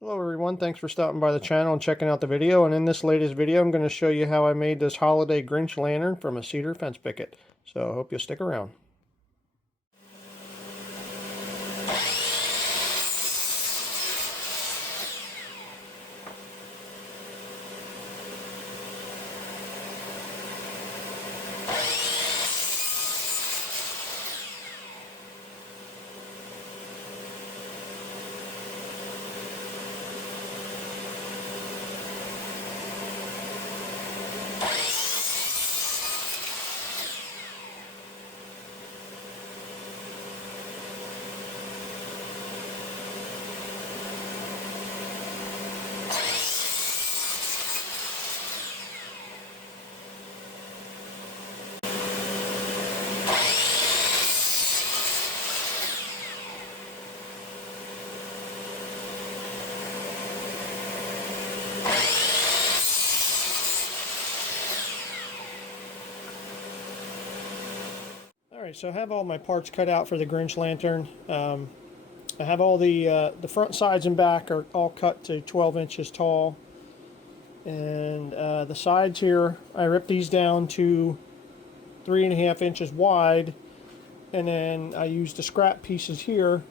Hello everyone, thanks for stopping by the channel and checking out the video. And in this latest video, I'm going to show you how I made this holiday Grinch lantern from a cedar fence picket. So I hope you'll stick around. Alright, so I have all my parts cut out for the Grinch lantern. I have all the front sides and back are all cut to 12 inches tall. And the sides here, I ripped these down to 3.5 inches wide. And then I used the scrap pieces here.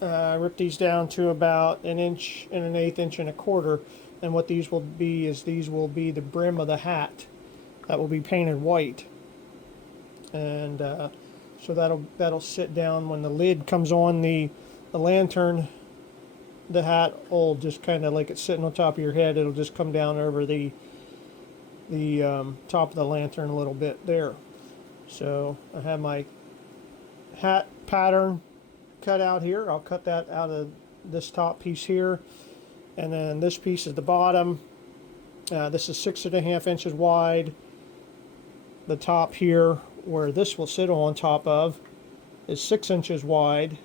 I ripped these down to about 1 1/8 inch and a quarter. And what these will be is these will be the brim of the hat that will be painted white. And so that'll sit down when the lid comes on the lantern. The hat will just kind of like it's sitting on top of your head. It'll just come down over the top of the lantern a little bit there. So I have my hat pattern cut out here. I'll cut that out of this top piece here, and then this piece is the bottom. This is 6.5 inches wide. The top here, where this will sit on top of, is 6 inches wide.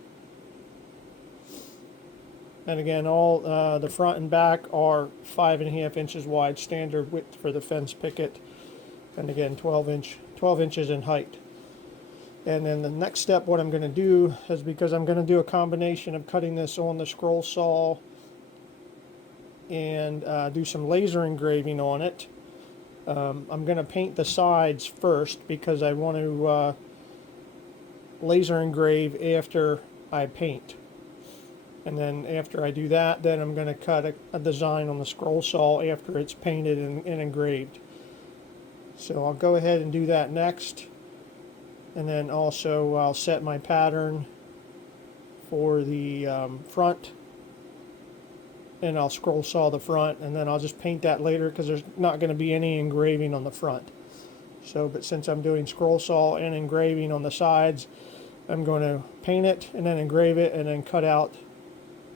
And again, all the front and back are 5.5 inches wide, standard width for the fence picket. And again, 12 inches in height. And then the next step, what I'm going to do is, because I'm going to do a combination of cutting this on the scroll saw and do some laser engraving on it. I'm going to paint the sides first because I want to laser engrave after I paint. And then after I do that, then I'm going to cut a design on the scroll saw after it's painted and engraved. So I'll go ahead and do that next. And then also I'll set my pattern for the front. And I'll scroll saw the front, and then I'll just paint that later because there's not going to be any engraving on the front. So, but since I'm doing scroll saw and engraving on the sides, I'm going to paint it and then engrave it and then cut out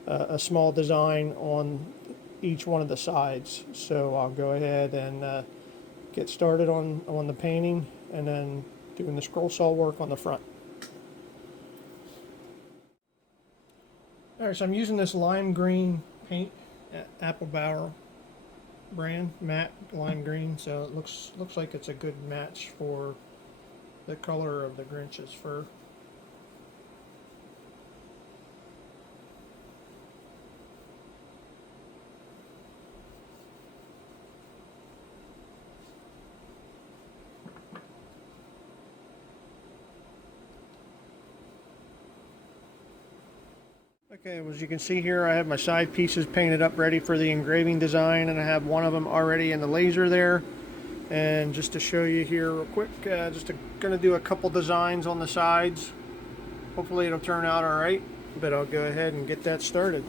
a small design on each one of the sides. So I'll go ahead and get started on the painting and then doing the scroll saw work on the front. Alright, so I'm using this lime green paint at Applebauer brand, matte lime green, so it looks like it's a good match for the color of the Grinch's fur. Okay, as you can see here, I have my side pieces painted up ready for the engraving design, and I have one of them already in the laser there. And just to show you here real quick, going to do a couple designs on the sides. Hopefully it'll turn out alright, but I'll go ahead and get that started.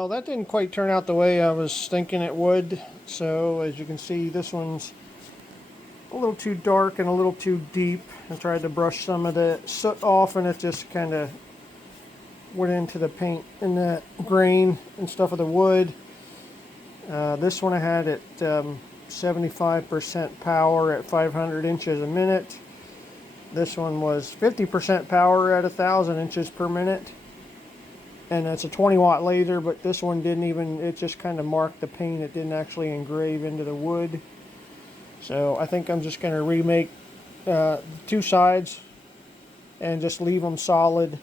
Well, that didn't quite turn out the way I was thinking it would. So as you can see, this one's a little too dark and a little too deep. I tried to brush some of the soot off and it just kind of went into the paint and the grain and stuff of the wood. This one I had at 75% power at 500 inches a minute. This one was 50% power at 1,000 inches per minute. And it's a 20 watt laser, but this one didn't even, it just kind of marked the paint. It didn't actually engrave into the wood. So I think I'm just going to remake two sides and just leave them solid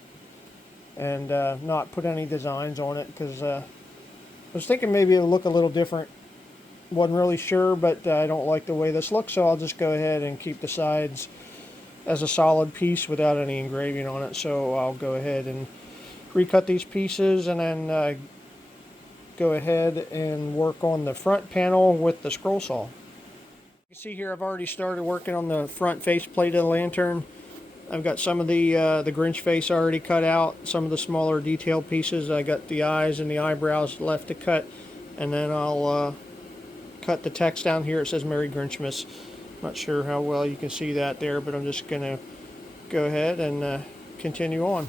and not put any designs on it, because I was thinking maybe it would look a little different. Wasn't really sure, but I don't like the way this looks, so I'll just go ahead and keep the sides as a solid piece without any engraving on it. So I'll go ahead and recut these pieces and then go ahead and work on the front panel with the scroll saw. You can see here I've already started working on the front faceplate of the lantern. I've got some of the Grinch face already cut out, some of the smaller detail pieces. I got the eyes and the eyebrows left to cut, and then I'll cut the text down here. It says Merry Grinchmas. Not sure how well you can see that there, but I'm just going to go ahead and continue on.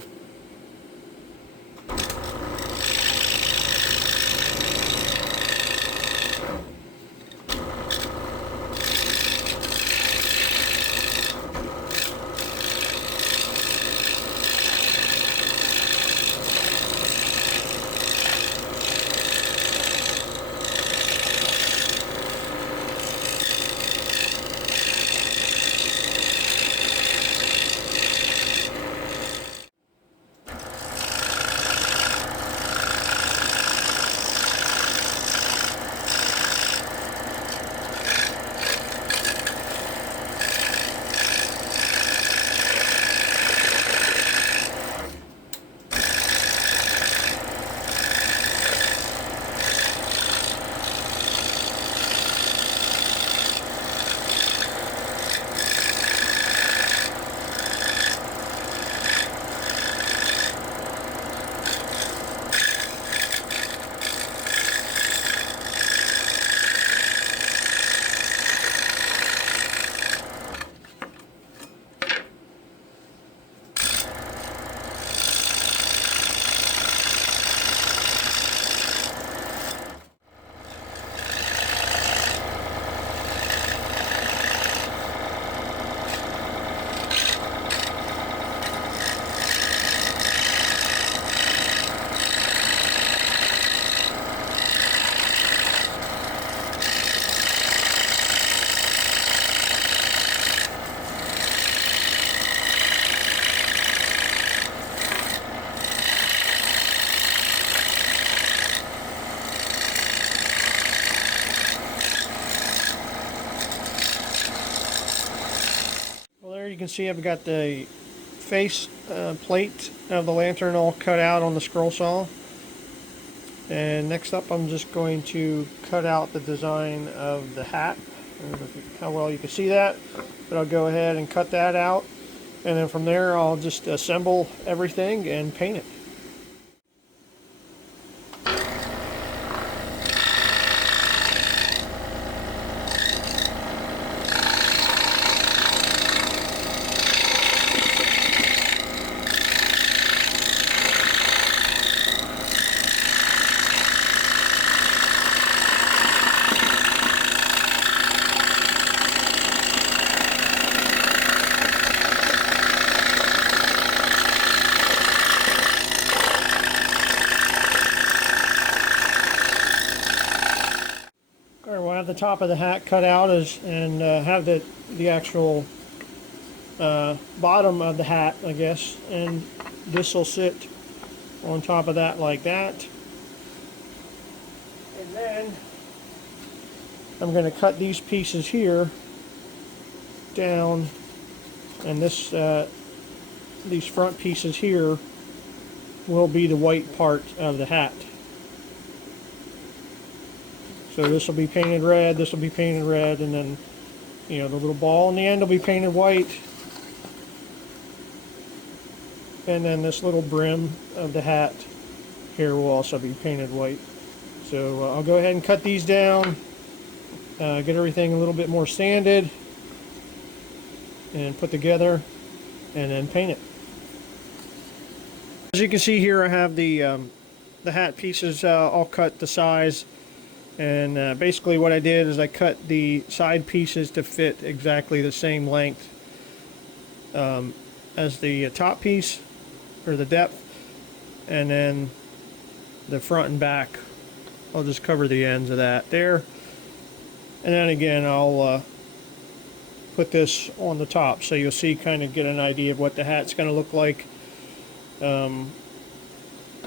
You can see I've got the face plate of the lantern all cut out on the scroll saw. And next up I'm just going to cut out the design of the hat. I don't know how well you can see that, but I'll go ahead and cut that out. And then from there I'll just assemble everything and paint it. The top of the hat cut out and have the actual bottom of the hat, I guess, and this will sit on top of that like that. And then I'm going to cut these pieces here down, and this these front pieces here will be the white part of the hat. So this will be painted red, this will be painted red, and then, you know, the little ball in the end will be painted white. And then this little brim of the hat here will also be painted white. So I'll go ahead and cut these down, get everything a little bit more sanded and put together, and then paint it. As you can see here, I have the hat pieces all cut to size, and basically what I did is I cut the side pieces to fit exactly the same length as the top piece, or the depth, and then the front and back, I'll just cover the ends of that there, and then again I'll put this on the top so you'll see, kind of get an idea of what the hat's going to look like.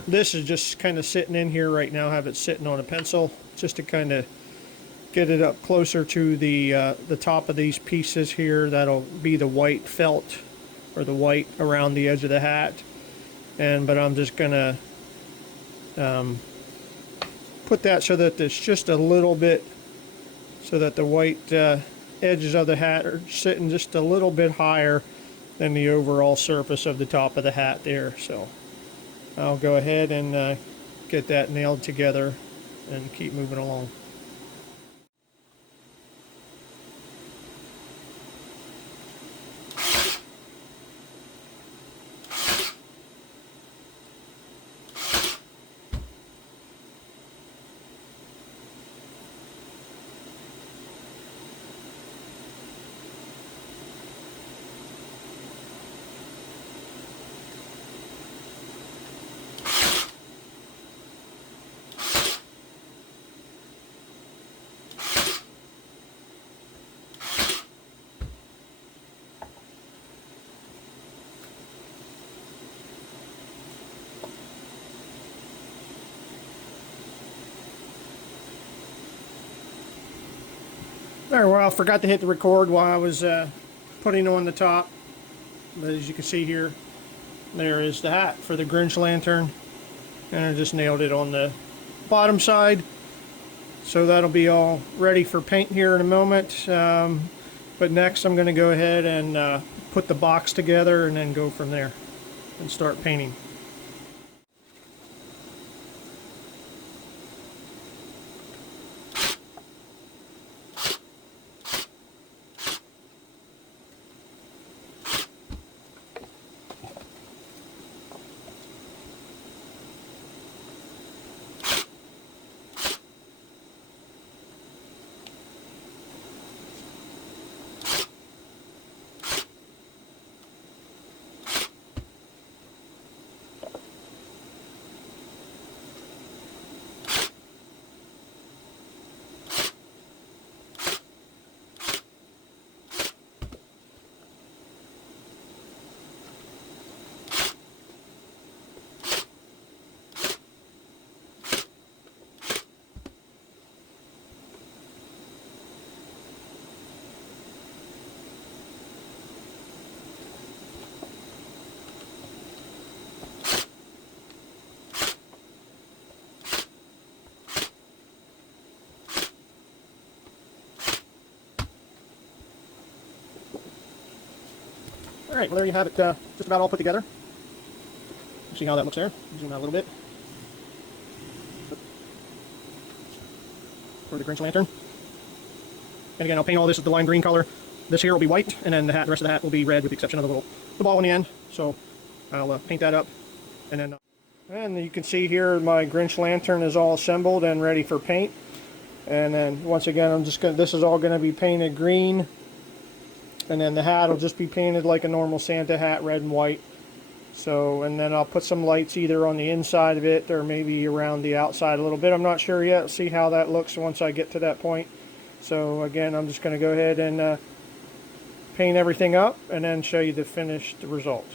This is just kind of sitting in here right now. I have it sitting on a pencil just to kind of get it up closer to the top of these pieces here. That'll be the white felt, or the white around the edge of the hat. But I'm just gonna put that so that there's just a little bit, so that the white edges of the hat are sitting just a little bit higher than the overall surface of the top of the hat there. So I'll go ahead and get that nailed together and keep moving along. Alright, well, I forgot to hit the record while I was putting on the top. But as you can see here, there is the hat for the Grinch lantern. And I just nailed it on the bottom side. So that'll be all ready for paint here in a moment. But next I'm going to go ahead and put the box together and then go from there and start painting. Alright, well there you have it, just about all put together. See how that looks there. Zoom out a little bit. For the Grinch lantern. And again, I'll paint all this with the lime green color. This here will be white, and then the rest of the hat will be red with the exception of the ball on the end. So I'll paint that up. And you can see here my Grinch lantern is all assembled and ready for paint. And then once again, this is all going to be painted green. And then the hat will just be painted like a normal Santa hat, red and white. So, and then I'll put some lights either on the inside of it or maybe around the outside a little bit. I'm not sure yet. See how that looks once I get to that point. So again, I'm just going to go ahead and paint everything up and then show you the finished result.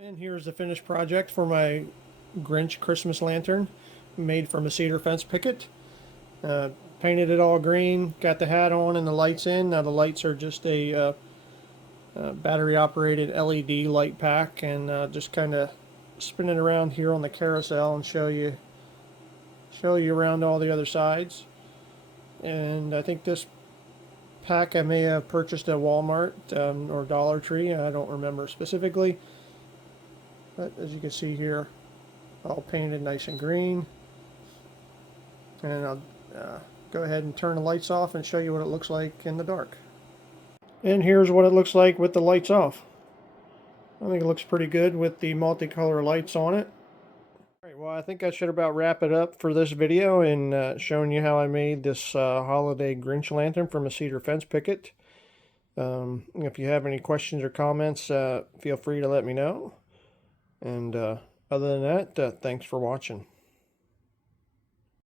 And here's the finished project for my Grinch Christmas lantern, made from a cedar fence picket. Uh, Painted it all green, got the hat on and the lights in. Now the lights are just a battery operated LED light pack, and just kind of spin it around here on the carousel and show you around all the other sides. And I think this pack I may have purchased at Walmart or Dollar Tree. I don't remember specifically, but as you can see here, all painted nice and green. And I'll go ahead and turn the lights off and show you what it looks like in the dark. And here's what it looks like with the lights off. I think it looks pretty good with the multicolor lights on it. All right, well, I think I should about wrap it up for this video and showing you how I made this holiday Grinch lantern from a cedar fence picket. If you have any questions or comments, feel free to let me know. And other than that, thanks for watching.